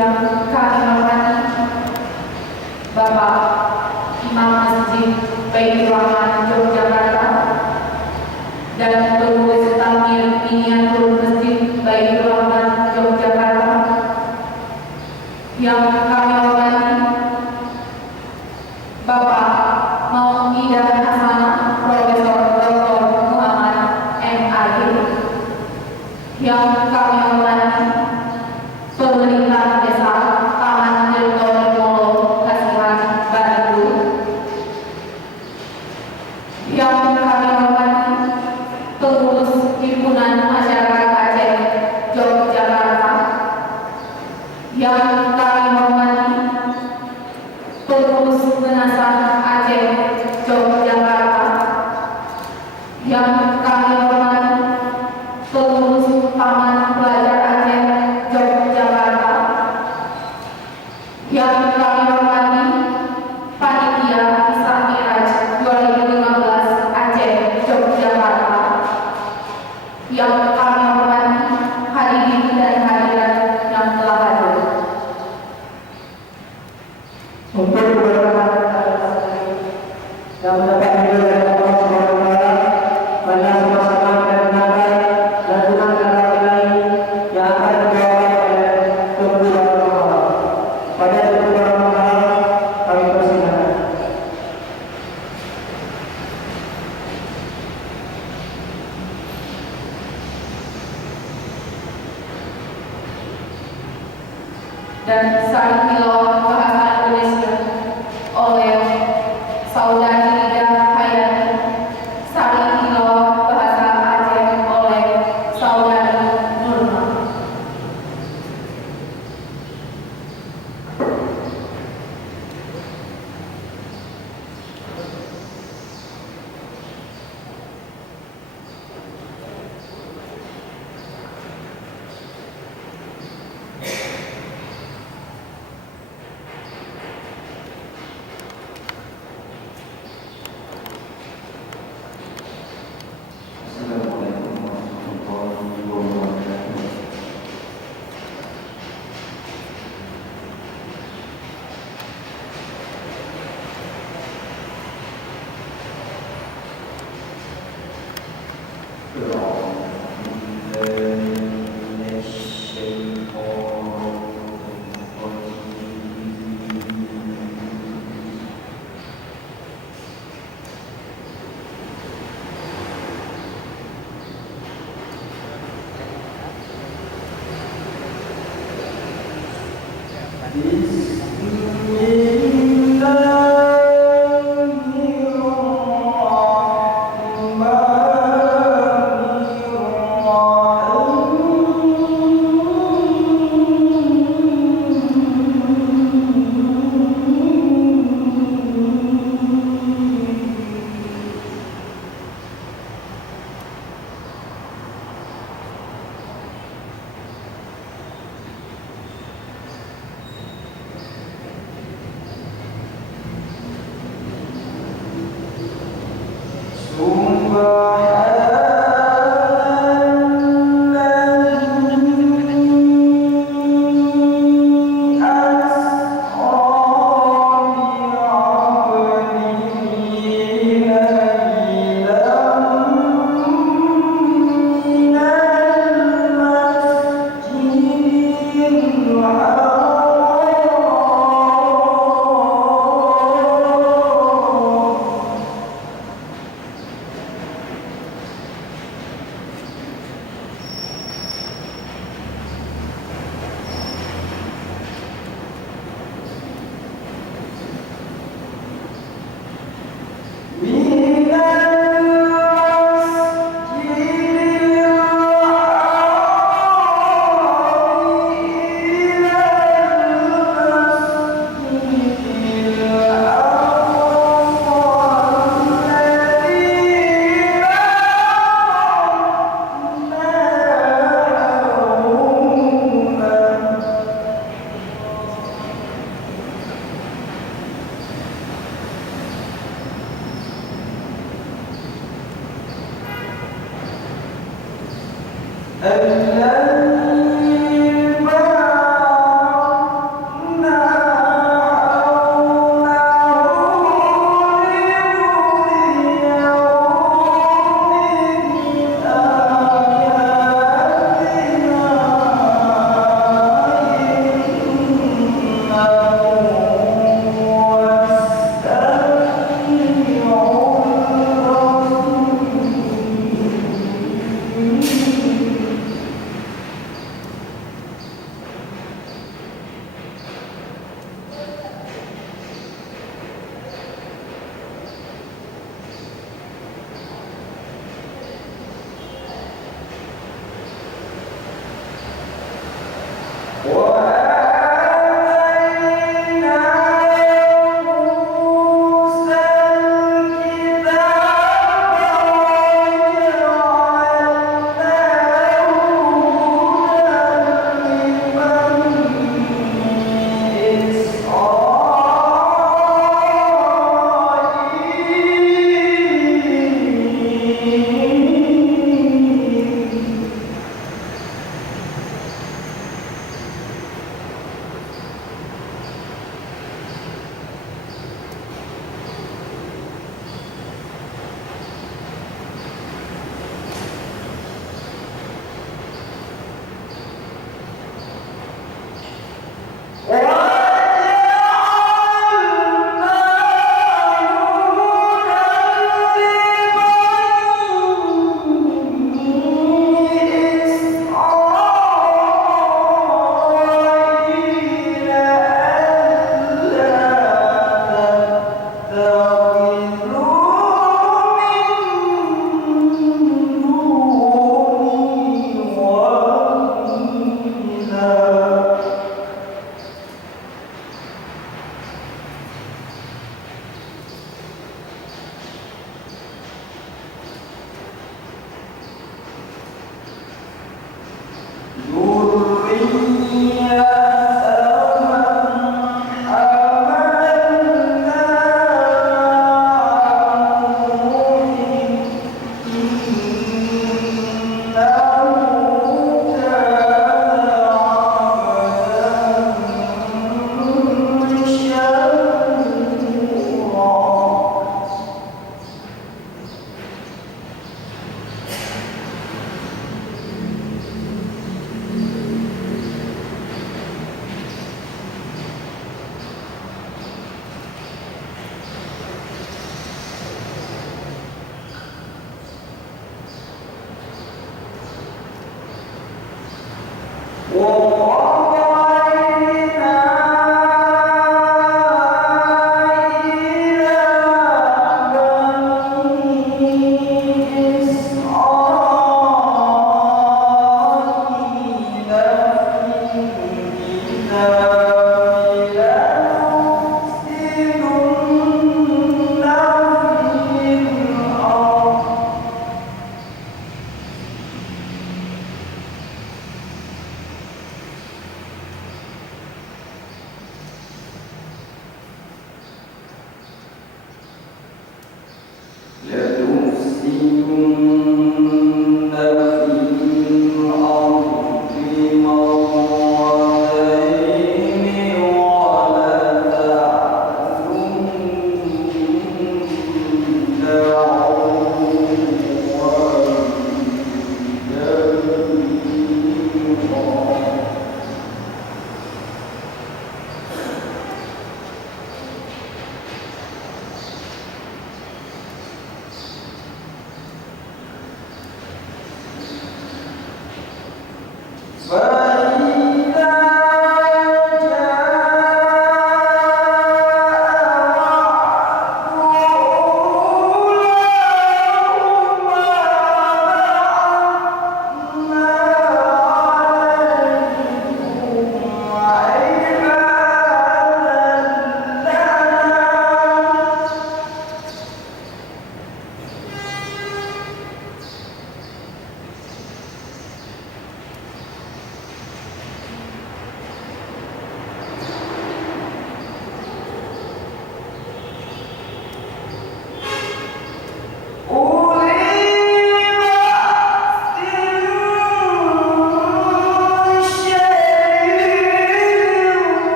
yang kami hormati Bapak Imam Masjid Baitur Rahman Yogyakarta dan pengurus takmir miniatur Masjid Baitur Rahman Yogyakarta yang kami hormati Bapak Maulidah Hasanah Profesor Dr. Muhammad M.A.D. yang kami hormati pemerintah desa Taman Tirtonegoro Kasihan Bandung yang kami hormati pengurus himpunan masyarakat Aceh Yogyakarta yang kami hormati pengurus Menasah Aceh Yogyakarta yang kami hormati pengurus Taman Pelajar Aceh Yogyakarta yang kami hormati Panitia Isra Mi'raj 2015 Aceh Yogyakarta yang kami hormati hadirin dan hadirat yang telah hadir. Untuk keberkahan yang mendapat ridho dari Allah Subhanahu wa taala, banyak pasangan dan nalar dan tunangan lain yang akan dijawab oleh kedua orang. Pada kedua orang kami persilakan. Dan saat tilawah bahasa Indonesia oleh Saudari Lidah Hayati, saat tilawah bahasa Aceh oleh Saudari Nurma. Assalamualaikum warahmatullahi wabarakatuh. الذي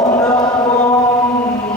Om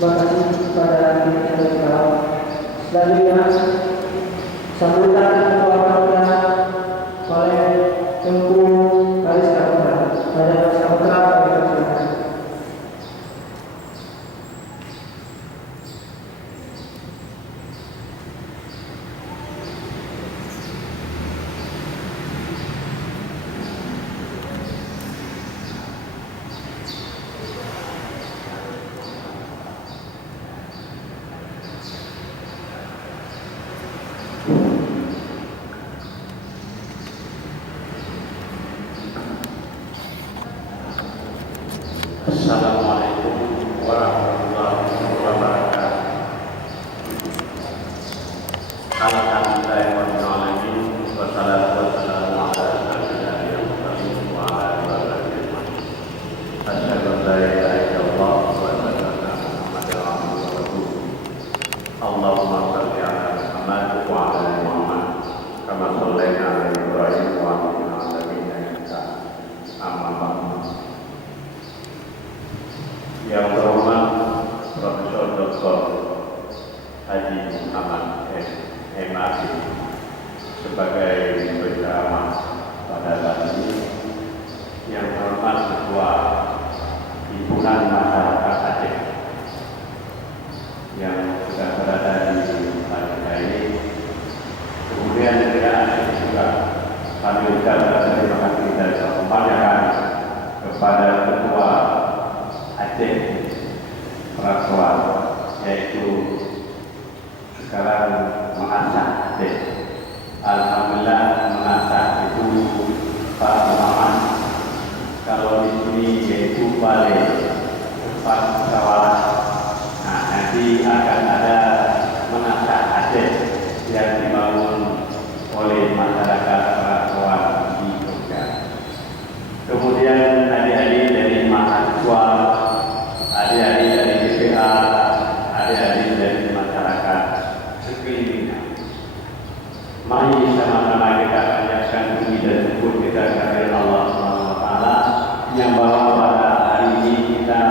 Terima kasih kepada pimpinan Rektorat. Selanjutnya sambutan ketua panitia oleh Tengku Kariska Putra. Pada Kariska Putra kami persilakan. Assalamualaikum warahmatullahi wabarakatuh. Alhamdulillahirrahmanirrahim. Wassalatu wassalamu ala asyrofil mursalin wa ala alihi wa sahbihi. Asyhadu an la ilaha illallah wa asyhadu anna Muhammadar rasulullah. Allahumma shalli ala Muhammad wa ala ali Muhammad kama shallaita ala Ibrahim wa ala ali Ibrahim innaka Hamidum Majid. Yang terhormat Profesor Dr. Haji Muhammad M.A. sebagai penceramah pada hari ini, yang terhormat Ketua Himpunan Masyarakat Aceh yang sudah berada di panitia ini, kemudian juga kami ucapkan terima kasih dan kemuliaan kepada Ketua Aceh Peraturan, yaitu sekarang mengasah Aceh. Alhamdulillah mengasah itu Pak Muhammad. Kalau di sini yaitu balai tempat musyawarah. Nah, nanti akan ada menasah Aceh yang dibangun oleh masyarakat Peraturan di Jogja. Kemudian adik-adik dari mahasiswa, adik-adik dari BPA, adik-adik dari masyarakat sekelilingnya. Mari sama-sama kita panjatkan puji dan syukur kita kepada Allah SWT yang bahwa pada hari ini kita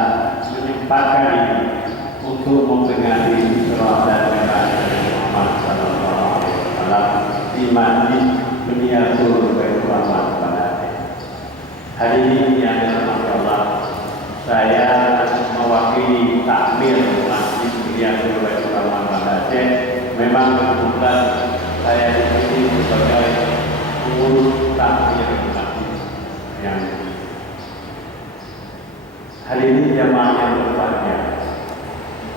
menyempatkan ini untuk memperingati Isra dan Mi'raj Muhammad SAW di Masjid Beniatur Baitur Rahman pada Aceh. Hari ini yang dirahmati Allah, saya mewakili takmir Masjid Beniatur Baitur Rahman pada Aceh. Memang kebetulan saya dipilih sebagai pengurus takmir masjid yang hari ini jamaah yang berbahagia.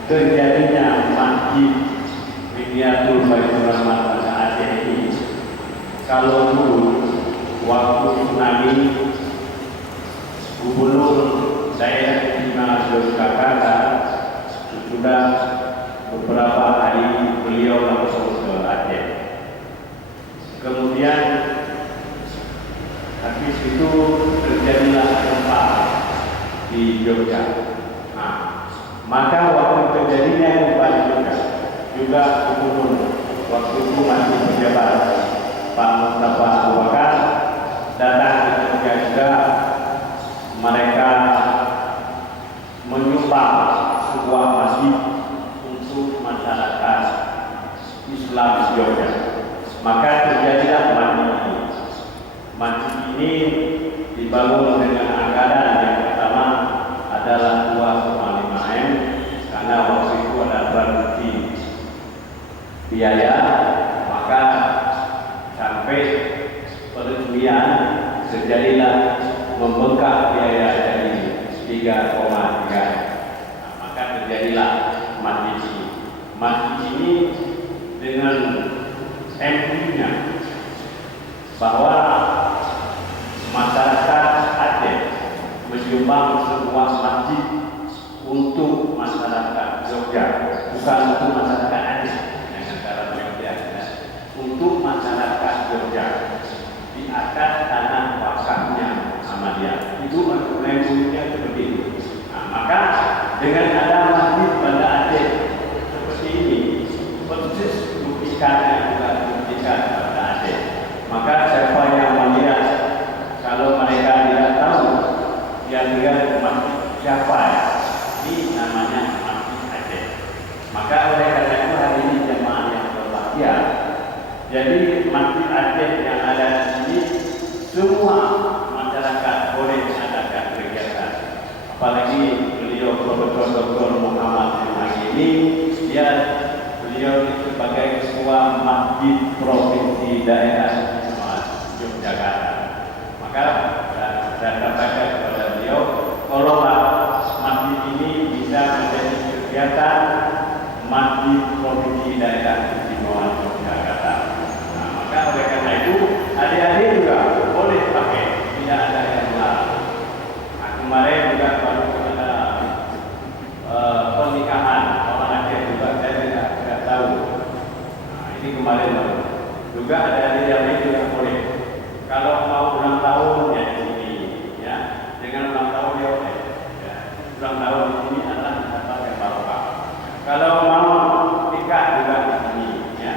Terjadinya Masjid Beniatur Baitur Rahman pada Aceh ini, kalau dulu waktu tsunami, Gubernur Daerah Istimewa Yogyakarta sudah beberapa hari beliau langsung ke Aceh. Kemudian habis itu terjadilah gempa di Jogja. Nah, maka waktu terjadinya gempa di Jogja, juga Gubernur waktu itu masih pejabat Pak Mustafa Abu Bakar datang ke Jogja juga. Mereka menyumbang sebuah masjid untuk masyarakat Islam di Jogja. Maka terjadilah masjid ini. Masjid ini dibangun dengan anggaran yang pertama adalah 2,5 M, karena waktu itu ada reduksi biaya, maka sampai peresmian terjadilah membengkak biaya dari 3,3. Nah, maka terjadilah masjid ini. Masjid ini dengan MU-nya bahwa masyarakat Aceh menyumbang sebuah masjid untuk masyarakat Jogja, bukan untuk masyarakat Aceh dengan cara berbeda, untuk masyarakat Jogja di atas tanah wakafnya Ahmadiyah. Itu MU-nya seperti itu. Nah, maka dengan ada masjid pada Aceh seperti ini, persis buktikannya juga buktikan pada Aceh. Maka siapa yang melihat, kalau mereka tidak tahu, yang lihat masjid siapa ya? Ini namanya masjid Aceh. Jadi Masjid Aceh yang ada di sini semua masyarakat boleh mengadakan kegiatan. Apalagi beliau Profesor Dr. Muhammad Al-Hadi ini, beliau sebagai ketua Masjid Provinsi Daerah Yogyakarta. Maka saya sampaikan kepada beliau, kalau masjid ini bisa menjadi kegiatan Masjid Provinsi Daerah Istimewa Yogyakarta. Nah, maka oleh karena itu adik-adik juga boleh pakai, tidak ada yang melarang. Nah, kemarin juga baru ada pernikahan orang Aceh juga, saya tidak tahu. Nah, ini kemarin baru. Juga adik-adik yang lain juga boleh. Kalau mau ulang tahun ya di sini, ya dengan ulang tahun ya, ya. Ulang tahun di sini adalah tempat yang barokah. Kalau mau nikah juga di sini, ya.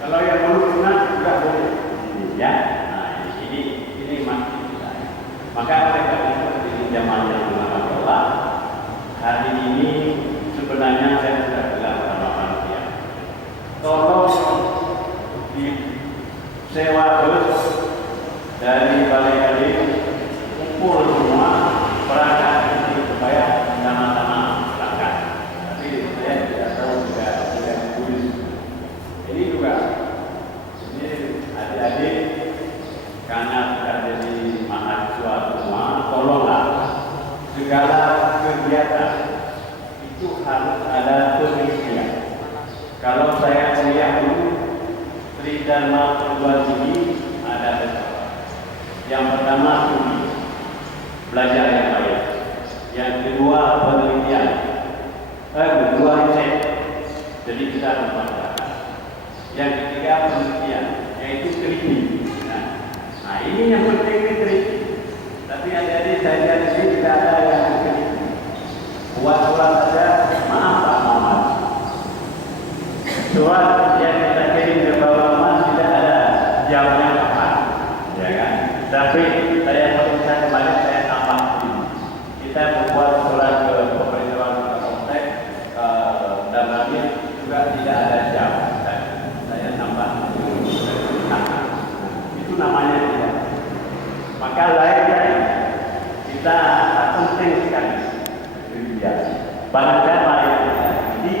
Kalau yang belum sunat juga boleh di sini, ya. Nah ini masjid kita. Maka oleh karena itu di zaman yang dirahmati Allah, hari ini sebenarnya saya sudah bilang sama manusia, tolong disewa bus dari Balai Kali, kumpul semua perangkat ini supaya sama-sama berangkat. Tapi saya tidak tahu tidak tulis. Ini juga, ini adik-adik karena sudah jadi mahasiswa semua, tolonglah segala kegiatan itu harus ada penelitian. Kalau saya kuliah dulu, Sri Dharma Perguruan Tinggi ada beberapa. Yang pertama studi, belajar yang baik. Yang kedua penelitian, kedua riset. Jadi kita harus melakukan. Yang ketiga penelitian, yaitu teliti. Nah ini yang penting ini teliti. Tapi adik-adik saya lihat di sini tidak ada yang teliti. Buat surat saja, maaf Pak Muhammad. Surat yang kita kirim ke Pak Muhammad tidak ada jamnya kapan, ya kan? Tapi saya perusahaan kemarin saya tambah ini. Kita membuat surat ke pemerintahan Komplek dan kami juga tidak ada jam. Saya tambah itu namanya tidak. Maka lainnya kita penting sekali ya. Banyak yang ini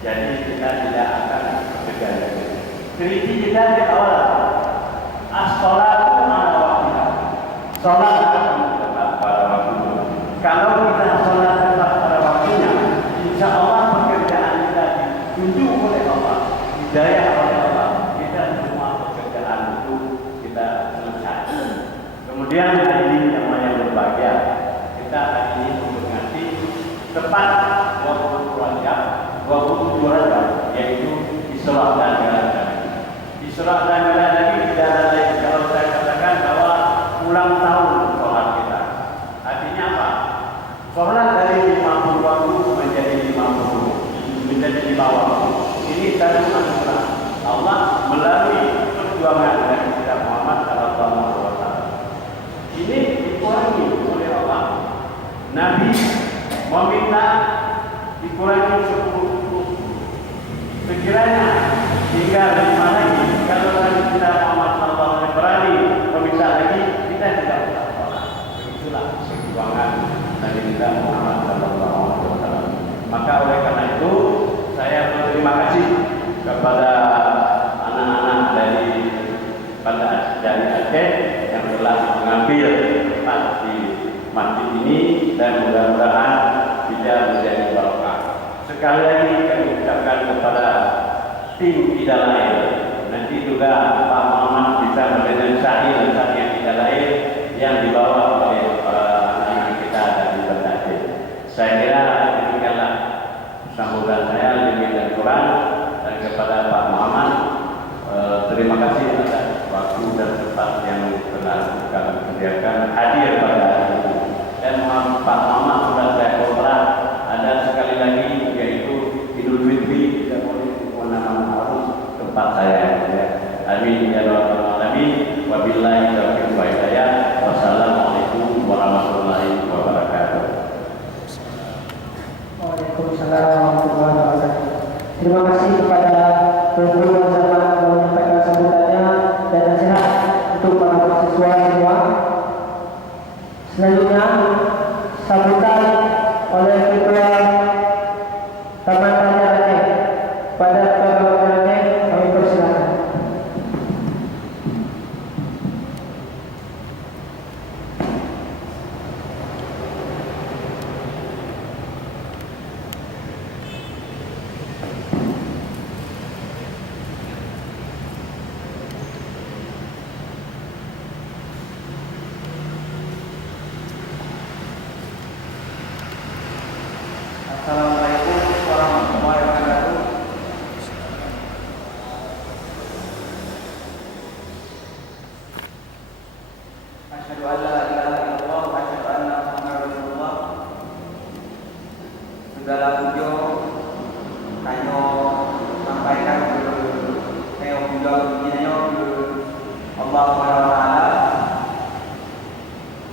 jadi kita tidak akan berjalan. Kritik kita di awal as-sholatu sholat tetap pada waktunya. Kalau kita sholat tetap pada waktunya, insya Allah pekerjaan kita ditunjuk oleh Allah, hidayah oleh Allah. Kita semua pekerjaan itu kita selesai. Kemudian hari ini yang berbahagia, kita hari ini memperingati tepat 20 Rajab, 27 Rajab, yaitu Isra dan Mi'raj. Isra dan Mi'raj ini tidak ada lain kalau saya katakan bahwa ulang tahun sholat kita. Artinya apa? Sholat dari 50 waktu menjadi 50, menjadi 5 waktu. Ini satu anugerah Allah melalui perjuangan dari kita Muhammad Sallallahu Alaihi Wasallam. Ini dikurangi oleh Allah. Nabi meminta dikurangi 10. Sekiranya tinggal 5 lagi, kalau Nabi kita Muhammad Sallallahu Alaihi Wasallam berani meminta lagi, kita tidak usah sholat. Begitulah perjuangan Nabi kita Muhammad Sallallahu Alaihi Wasallam. Maka oleh karena itu saya berterima kasih kepada anak-anak dari Aceh yang telah mengambil tempat di masjid ini dan mudah-mudahan bisa menjadi barokah. Sekali lagi kami ucapkan kepada tim tidak lain. Nanti juga Pak Muhammad bisa mendengar syair yang tidak lain yang dibawa oleh anak-anak kita dari Aceh. Saya kira demikianlah sambutan saya lebih dan kurang, dan kepada Pak Muhammad terima kasih atas waktu dan tempat yang telah kami sediakan hadir pada hari ini. Dan Pak Muhammad sudah saya kontrak ada sekali lagi, yaitu Idul Fitri tidak boleh kewenangan harus tempat saya. Ya. Amin ya rabbal alamin. Wabillahi taufiq wal hidayah. Wassalamualaikum warahmatullahi wabarakatuh. Waalaikumsalam warahmatullahi wabarakatuh. Terima kasih kepada Guru dan Zaman yang menyampaikan sambutan Selanjutnya sambutan oleh Ketua Taman Pelajar Aceh. Pada Ketua Taman Pelajar Aceh kami persilakan. Assalamualaikum warahmatullahi wabarakatuh. Asyhadu an la ilaha illallah wa asyhadu anna Muhammadar Rasulullah. Segala puja kanyo sampaikan ke puja pujiannya ke Allah Subhanahu wa taala.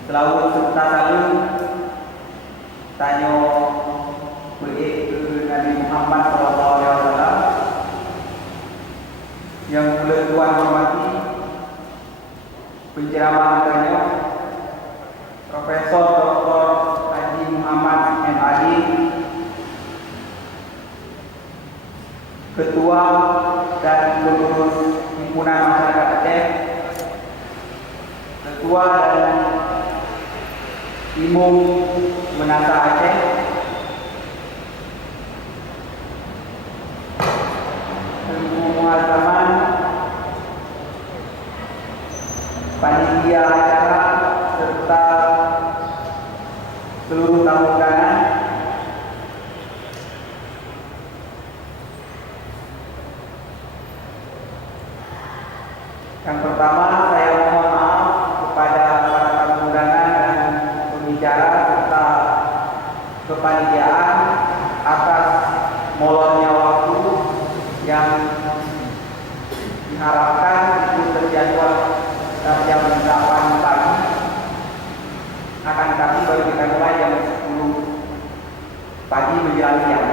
Selalu serta selalu tanyo baik ke Nabi Muhammad SAW yang boleh Tuhan hormati penceramah katanya Profesor Dr. Haji Muhammad M. Ali, Ketua dan Pengurus Himpunan Masyarakat Aceh, Ketua dan Imam Menasa Aceh, Muazaman, panitia acara serta seluruh tamu undangan. Yang pertama saya mohon maaf kepada para tamu undangan dan pembicara serta kepanitiaan atas molornya waktu yang diharapkan itu terjadwal jam 8 pagi, akan tetapi baru kita mulai jam 10 pagi menjelang siang.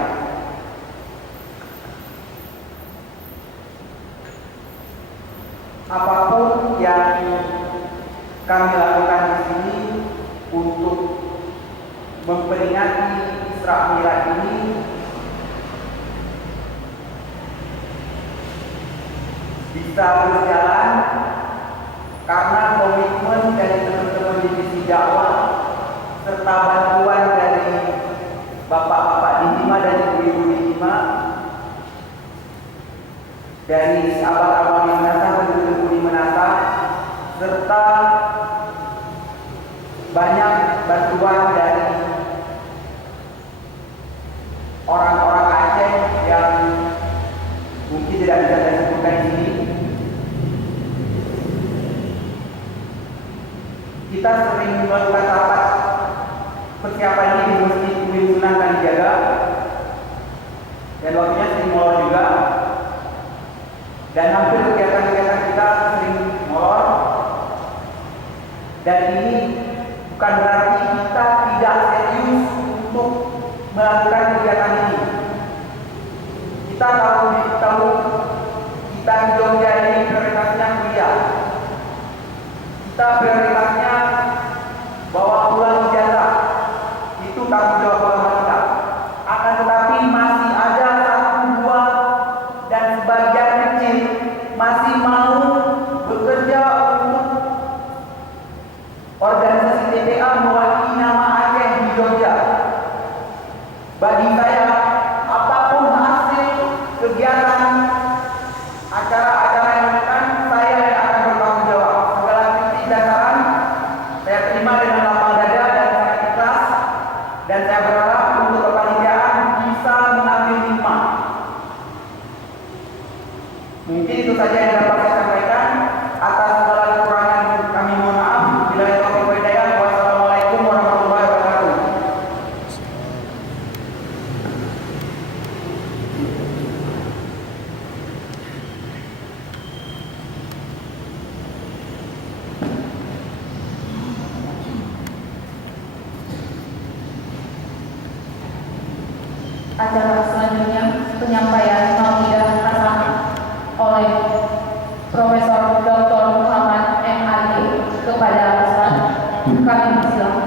Apapun yang kami lakukan di sini untuk memperingati Isra Mi'raj ini bisa berjalan karena komitmen dari teman-teman divisi dakwah serta bantuan dari bapak-bapak di Hima dan ibu-ibu di Hima, dari abang-abang di Menata dan ibu-ibu di Menata, serta banyak bantuan dari orang-orang Aceh yang mungkin tidak bisa saya sebutkan di sini. Kita sering melakukan rapat persiapan ini di Masjid Umin Sunan Kalijaga, dan waktunya sering molor juga, dan hampir kegiatan-kegiatan kita sering molor. Dan ini bukan berarti kita tidak serius untuk melakukan kegiatan ini. Kita tahu kita di Jogja ini prioritasnya kuliah. Kita prioritasnya bawa pulang ijazah. Itu tanggung jawab utama kita. Akan tetapi masih ada satu dua dan sebagian kecil masih mau bekerja untuk organisasi TPA mewakili nama Aceh di Jogja. Bagi saya, apapun hasil kegiatan acara-acara yang akan saya yang akan bertanggung jawab. Segala kritik dan saran saya terima dengan lapang dada dan sangat ikhlas, dan saya berharap untuk kepanitiaan bisa mengambil hikmah. Mungkin itu saja yang dapat saya sampaikan. Atas segala kekurangan kami mohon maaf. Bila taufiq wal hidayah. Wassalamualaikum warahmatullahi wabarakatuh. Acara selanjutnya penyampaian Maulidah Hasanah oleh Profesor Dr. Muhammad M. Ali kepada Ustaz. Kami persilakan.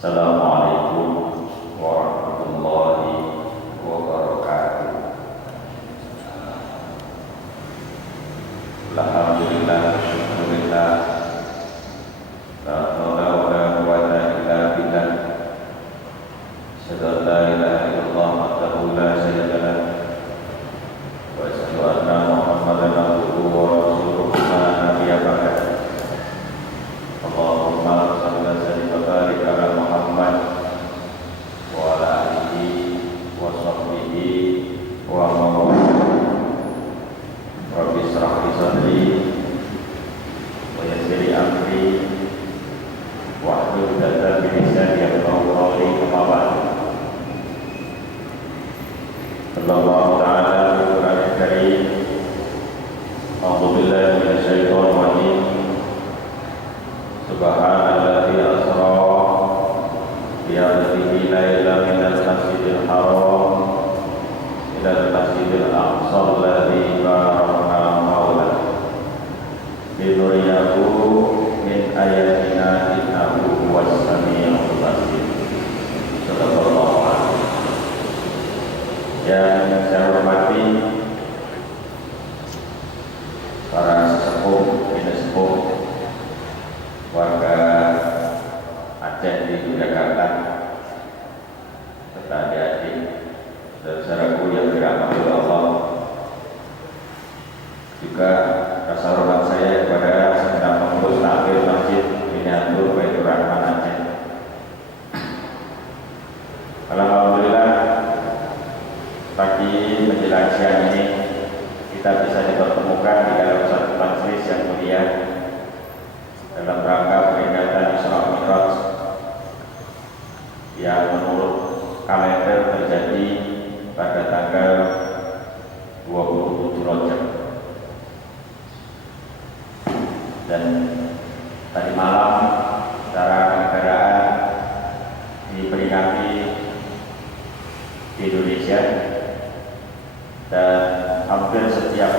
Assalamualaikum warahmatullahi wabarakatuh. Alhamdulillah, syukurillah, la haula wala quwwata illa billah. Asyhadu an la ilaha illallah wahdahu la syarika lah, wa asyhadu anna Muhammadan abduhu wa rasuluhu la nabiyya ba'dah. Allahumma shalli wa sallim wa barik ala Muhammad wa ala alihi wa sahbihi wa man wala. Rabbi shrah li sadri wa yassir li amri wahlul 'uqdatam min lisani yafqahu qawli. Amma ba'd. Allah Ta'ala bil Qur'anil Karim. A'udzu billahi minasy syaithanir rajim. Subhanalladzi asra bi 'abdihi lailan minal masjidil haram ilal masjidil aqsa alladzi barakna hawlahu linuriyahu min ayatina innahu huwas samiul basir. Sallallahu alaihi wasallam. Yang saya hormati para sesepuh, bini sepuh, warga Aceh di Yogyakarta, serta adik-adik dan saudaraku yang dirahmati Allah. Juga rasa hormat saya kepada segenap pengurus takmir Masjid Miniatur Baitur Rahman Aceh. Alhamdulillah, pagi menjelang siang ini kita bisa dipertemukan di dalam satu majelis yang mulia dalam rangka peringatan Isra Mi'raj yang menurut kalender terjadi pada tanggal 27 Rajab. Dan tadi malam secara kenegaraan diperingati di Indonesia, dan hampir setiap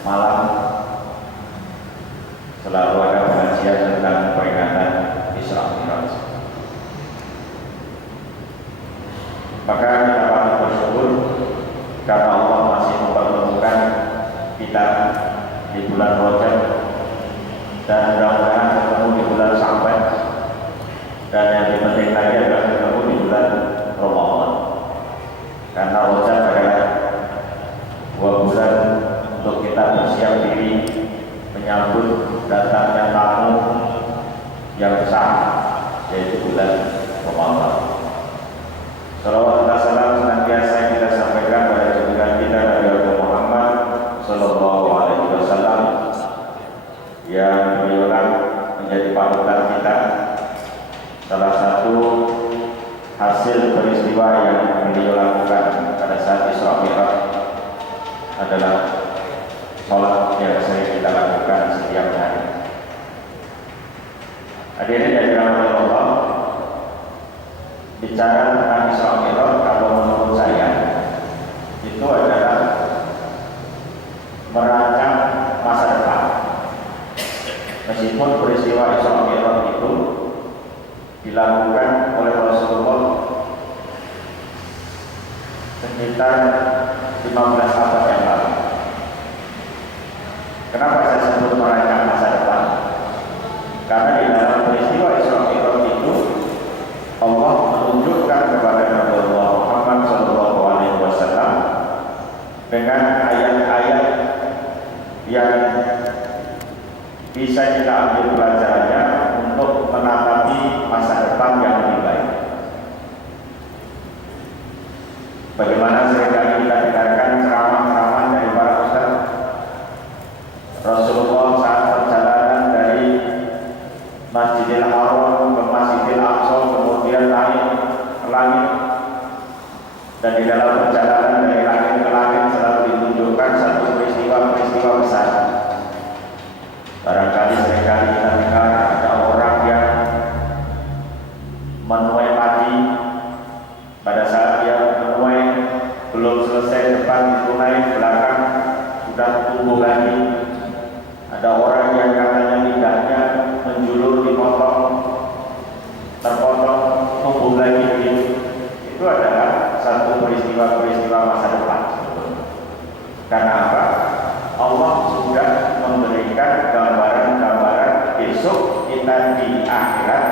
malam selalu ada pengajian tentang peringatan Isra Mi'raj. Maka kita patut bersyukur karena Allah masih mempertemukan kita di bulan Rajab, dan mudah-mudahan ketemu di bulan Sya'ban, dan yang lebih penting lagi adalah ketemu di bulan Ramadan. Karena Rajab adalah 2 bulan untuk kita bersiap diri menyambut datangnya tamu yang besar, yaitu bulan Ramadan. Salawat dan salam senantiasa kita sampaikan pada junjungan kita Nabi Muhammad Sallallahu Alaihi Wasallam, yang beliau menjadi panutan kita. Salah satu hasil peristiwa yang beliau lakukan pada saat Isra Mi'raj adalah sholat yang sering kita lakukan setiap hari. Hadirin yang dirahmati Allah, bicara tentang Isra Mi'raj kalau menurut saya itu adalah merancang masa depan. Meskipun peristiwa Isra Mi'raj itu dilakukan oleh Rasulullah sekitar 15 abad yang lalu. Kenapa saya sebut merancang masa depan? Karena di dalam peristiwa Isra Mi'raj itu Allah menunjukkan kepada Nabi Muhammad SAW dengan ayat-ayat yang bisa kita ambil pelajarannya untuk menatapi masa depan yang lebih baik. Bagaimana seringkali kita dengarkan ceramah-ceramah dari para ustaz. Rasulullah saat perjalanan dari Masjidil Haram ke Masjidil Aqsa, kemudian naik ke langit, dan di dalam perjalanan dari langit ke langit selalu ditunjukkan satu peristiwa-peristiwa besar. Barangkali seringkali kita dengar ada orang yang menuai padi, pada saat dia menuai belum selesai depan ditunai, belakang sudah tumbuh lagi. Ada orang yang katanya lidahnya menjulur, dipotong, terpotong, itu adalah satu peristiwa-peristiwa masa depan. Karena apa? Allah sudah memberikan gambaran-gambaran besok kita di akhirat,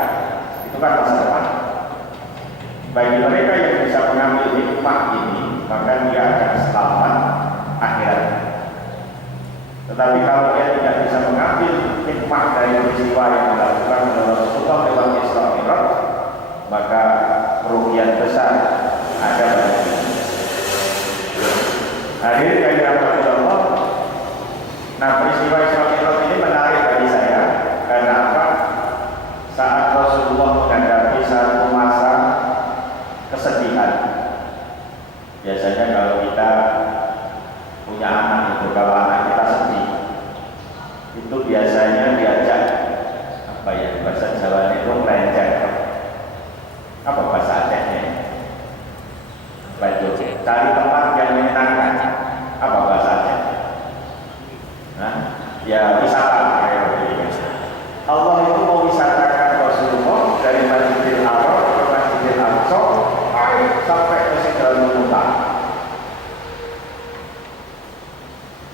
itu kan masa depan. Bagi mereka yang bisa mengambil hikmah ini, maka dia akan selamat akhirat. Tetapi kalau dia tidak bisa mengambil hikmah dari peristiwa yang dilakukan oleh Rasulullah lewat Isra Mi'raj, maka kerugian besar ada baginya. Hadirin yang dirahmati Allah, nah peristiwa Isra Mi'raj ini menarik bagi saya karena apa? Saat Rasulullah menghadapi satu masa kesedihan. Biasanya kalau kita punya anak itu, kalau anak kita sedih, itu biasanya diajak apa ya, bahasa Jawa itu melenceng. Apa bahasa Acehnya? Baik, cari tempat yang menyenangkan. Apa bahasa Aceh? Nah, ya wisata. Allah itu mau wisatakan Rasulullah dari Masjidil Haram ke Masjidil Aqsa sampai ke Sidratul Muntaha.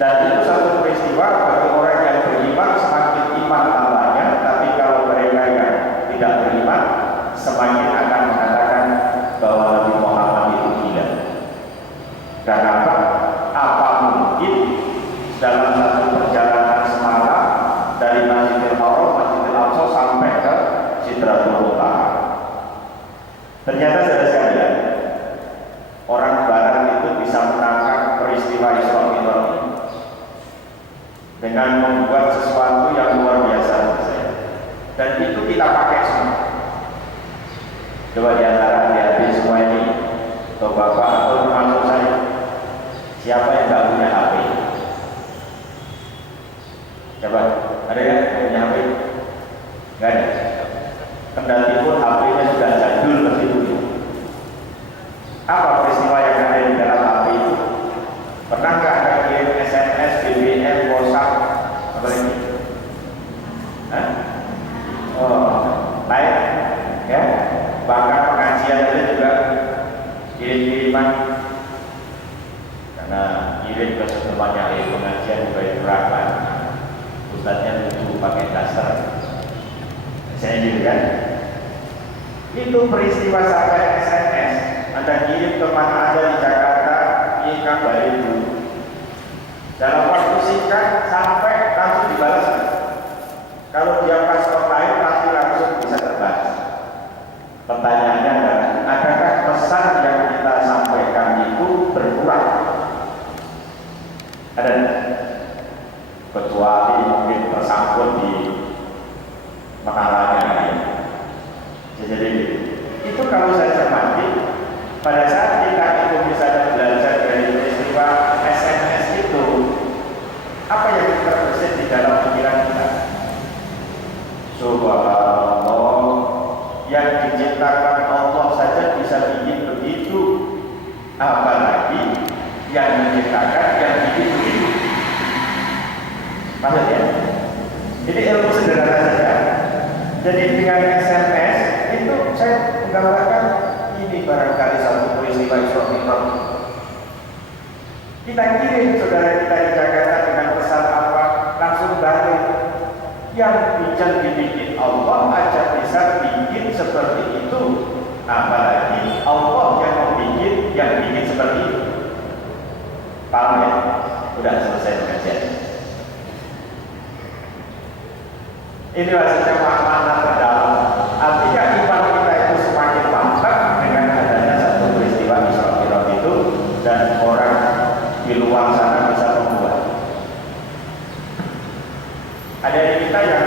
Dan itu satu peristiwa bagi orang yang beriman, semakin iman tambahnya. Tapi kalau mereka yang tidak beriman, semakin akan mengatakan bahwa Nabi Muhammad itu gila. Karena apa mungkin dalam satu perjalanan semalam dari Masjidil Haram, Masjidil Aqsa sampai ke Sidratul Muntaha. Ternyata sudah sekalian, orang Barat itu bisa menangkap peristiwa Isra Mi'raj ini dengan membuat sesuatu yang luar biasa menurut saya. Dan itu kita pakai semua. Coba di antara adik-adik semua ini, atau bapak atau termasuk saya, siapa yang tidak punya HP? Coba, ada yang punya HP? Enggak ada. Kendati pun HP-nya sudah jadul seperti itu. Apa peristiwa yang ada di dalam HP itu? Pernahkah Anda kirim SMS, BBM, WhatsApp, apa lagi? Hah? Oh, baik, ya. Bahkan pengajian itu juga kirim-kiriman. Karena kirim ke semuanya pengajian juga berapa? Ustadznya lucu pakai daster. Saya gitu kan? Itu peristiwa sampai SMS. Anda kirim kemana aja di Jakarta, ini kabari dulu. Dalam waktu singkat sampai langsung dibalas. Kalau dia paspor lain pasti langsung bisa terbalas. Pertanyaannya adalah, adakah pesan yang kita sampaikan itu berkurang? Ada? Kecuali mungkin tersangkut di menaranya. Jadi itu kalau saya cermati, pada saat kita itu bisa belajar dari peristiwa SMS itu, apa yang terbesit di dalam pikiran kita? Subhanallah, yang diciptakan Allah saja bisa bikin begitu, apalagi yang menciptakan yang bikin begitu. Maksudnya, jadi ilmu sederhana saja. Jadi dengan SMS itu saya menggambarkan ini barangkali satu peristiwa Isra Mi'raj. Kita kirim saudara kita di Jakarta dengan pesan apa, langsung balik. Yang bijak dibikin Allah aja bisa bikin seperti itu, apalagi Allah yang membikin yang bikin seperti itu. Paham ya? Udah selesai pengajian. Ini maksudnya makna terdalam. Artinya iman kita itu semakin mantap dengan adanya satu peristiwa Isra Mi'raj itu, dan orang di luar sana bisa membuat. Ada di kita yang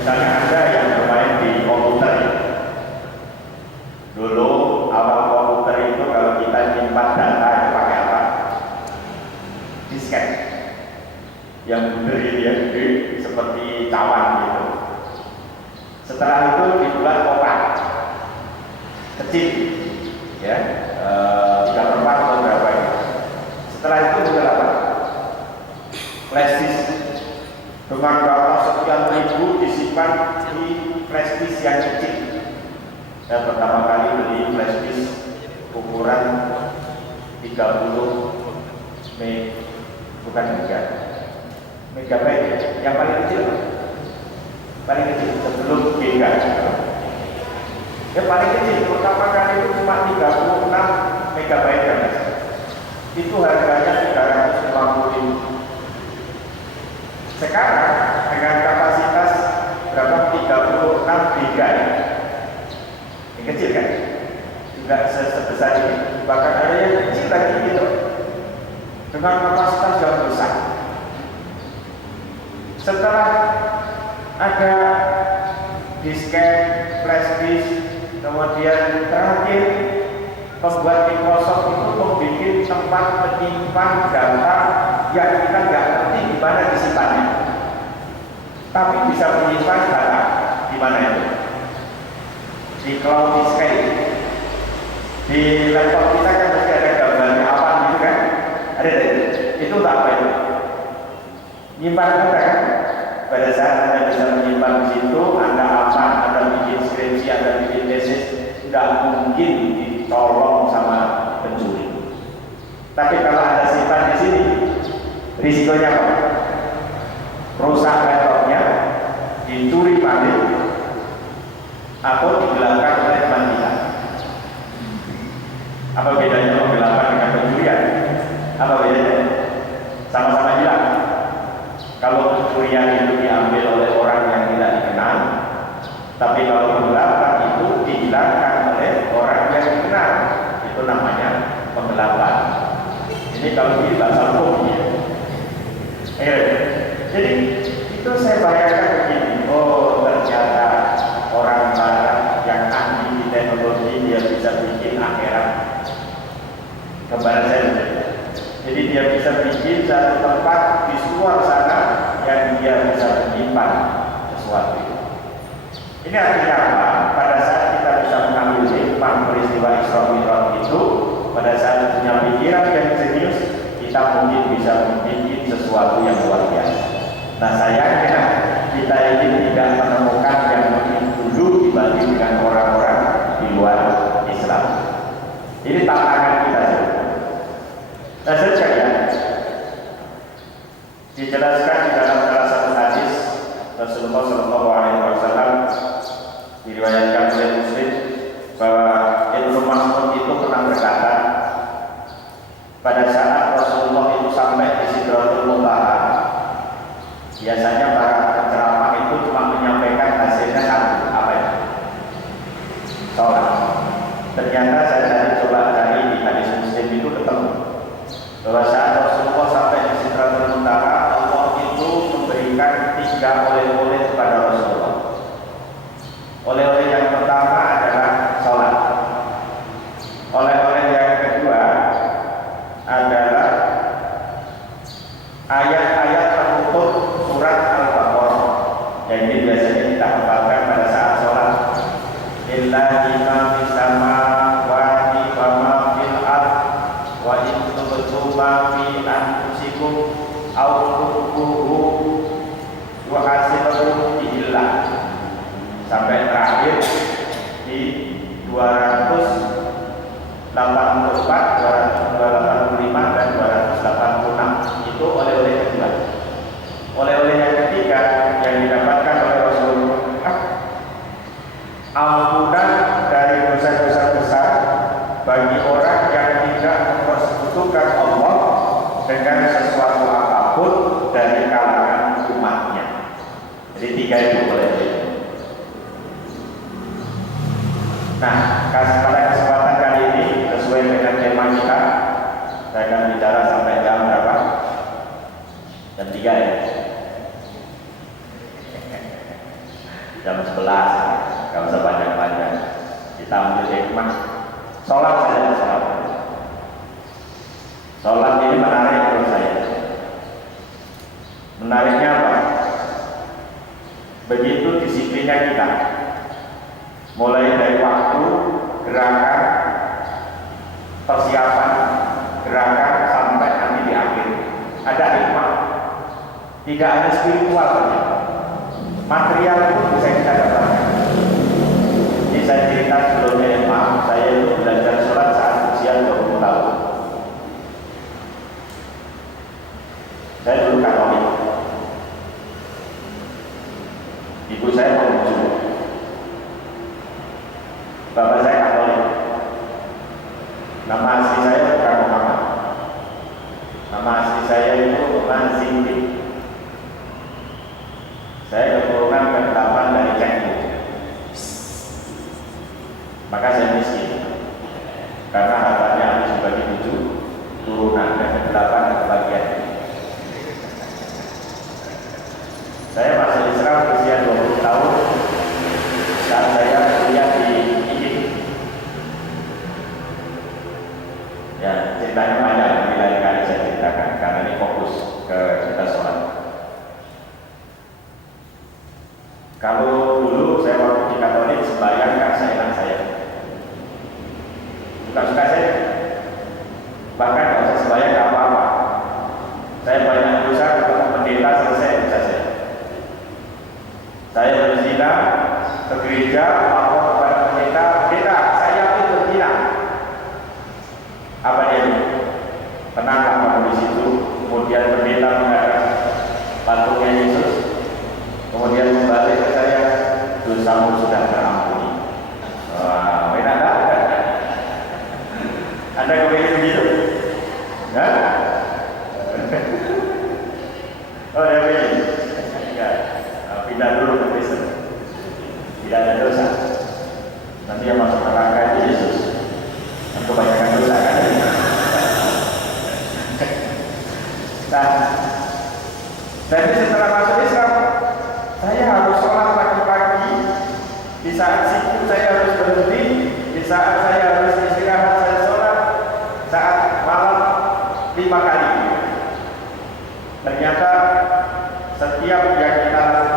misalnya Anda yang bermain di komputer ya. Dulu awal komputer itu kalau kita nyimpan data itu pakai apa? Disket. Yang bener ya, gede seperti cawan gitu. Setelah itu dibuat kotak kecil, ya, 3/4 atau berapa ini. Setelah itu sudah apa? Flash disk dengan data sekian ribu disimpan di flash disk yang kecil. Saya pertama kali beli flash disk ukuran 30 bukan megabyte ya, yang paling kecil sebelum giga. Yang paling kecil pertama kali itu cuma 36 megabyte kan. Itu harganya 350.000. Sekarang dengan kapasitas berapa? 36 giga. Ini kecil kan? Juga sebesar ini. Bahkan ada yang kecil lagi gitu, dengan kapasitas yang besar. Setelah ada disket, flash disk, kemudian terakhir pembuat Microsoft itu membuat tempat menyimpan data yang kita nggak ngerti di mana disimpannya, tapi bisa menyimpan data di mana itu? Di cloud disk. Di laptop kita kan mesti ada gambarnya apa gitu kan? Ada itu tak apa itu? Nyimpan data kan? Pada saat Anda bisa menyimpan di situ, Anda aman, Anda bikin skripsi, Anda bikin tesis, tidak mungkin ditolong sama pencuri. Tapi kalau Anda simpan di sini, risikonya apa? Rusak laptopnya, dicuri balik, atau digelapkan oleh teman kita. Apa bedanya penggelapan dengan pencurian? Apa bedanya? Sama-sama hilang. Kalau pencurian itu diambil oleh orang yang tidak dikenal, tapi kalau penggelapan itu dihilangkan oleh orang yang dikenal, itu namanya penggelapan. Ini kalau di bahasa hukum ya. Jadi itu saya bayangkan begini. Oh, ternyata orang barat yang ahli di teknologi dia bisa bikin akhirat. Kepada saya, jadi dia bisa bikin satu tempat di luar sana yang dia bisa menyimpan sesuatu. Ini artinya apa? Pada saat kita bisa mengambil hikmah peristiwa Isra Mi'raj itu, pada saat punya pikiran yang serius, kita mungkin bisa membuat sesuatu yang luar biasa. Nah, sayangnya kita ini tidak menemukan yang lebih dulu dibanding dengan orang-orang di luar Islam. Ini tantangan kita. Nah, sekalian dijelaskan di dalam salah satu hadis Rasulullah SAW diriwayatkan oleh Muslim bahwa Ibnu Mas'ud itu pernah berkata, pada saat Rasulullah itu sampai di Sidratul Muntaha, biasanya para penceramah itu cuma menyampaikan hasilnya satu, apa itu? Sholat. Ternyata saya coba cari di hadis Muslim itu ketemu bahwa saat Rasulullah sampai di Sidratul Muntaha, Allah itu memberikan 3 oleh-oleh kepada Rasulullah. Oleh-oleh yang pertama adalah sholat. Oleh-oleh yang kedua adalah ayat-ayat penutup surat Al-Baqarah. Yang ini biasanya kita hafalkan pada saat sholat. Lillahi ma fis samawati wa ma fil ardh wa in tubdu ma fi anfusikum aw tukhfuhu wa hasibuhu billah, sampai terakhir di 284, 285 dan 286. Itu oleh-oleh kedua. Oleh-oleh yang ketiga yang didapatkan oleh Rasulullah, ampunan dari dosa-dosa besar bagi orang yang tidak mempersekutukan Allah dengan sesuatu apapun dari kalangan umatnya. Jadi 3 itu boleh. Nah, pada kesempatan kali ini sesuai dengan tema kita, saya akan bicara sampai jam berapa? Jam 3 ya? Jam 11, gak usah panjang-panjang. Kita ambil hikmah. Sholat saja, sholat. Sholat ini menarik menurut saya. Menariknya apa? Begitu disiplinnya kita. Mulai dari waktu, gerakan, persiapan, gerakan sampai nanti di akhir. Ada hikmah. Tidak ada spiritual saja. Material pun bisa kita dapatkan. Ini saya cerita sebelumnya ya, maaf, saya itu belajar sholat saat Nama asli saya bukan Muhammad. Nama asli saya itu Manzindi. Saya keturunan ke-8 dari Cenggu. Maka saya miskin. Karena hartanya habis dibagi 7 turunan dan ke-8 kebagian. Saya masuk Islam usia 20 tahun saat saya kuliah di IGIT. Ya, ceritanya banyak, tapi lain kali saya ceritakan karena ini fokus ke kita sholat. Kalau dulu saya waktu di Katolik sembahyang kan seenak saya, bukan suka saya, bahkan kalau saya sembahyang nggak apa-apa. Saya banyak dosa ketemu pendeta selesai dosa saya. Saya berzina ke gereja, lapor kepada pendeta, pendeta saya itu berzina. Apa dia? Tenanglah kamu di situ. Kemudian pendeta menghadap patungnya Yesus. Kemudian kembali ke saya, dosamu sudah terampuni. Wah, enak tak? Anda kepingin begitu? Ya? Oh ya begini. Ya, pindah dulu ke Kristen. Tidak ada dosa. Nanti yang masuk neraka itu Yesus. Dan kebanyakan dosa kan? Nah, tapi setelah masuk Islam, saya harus sholat pagi-pagi. Di saat sibuk saya harus berhenti. Di saat saya harus istirahat saya sholat. Saat malam 5 kali. Ternyata setiap yang kita lakukan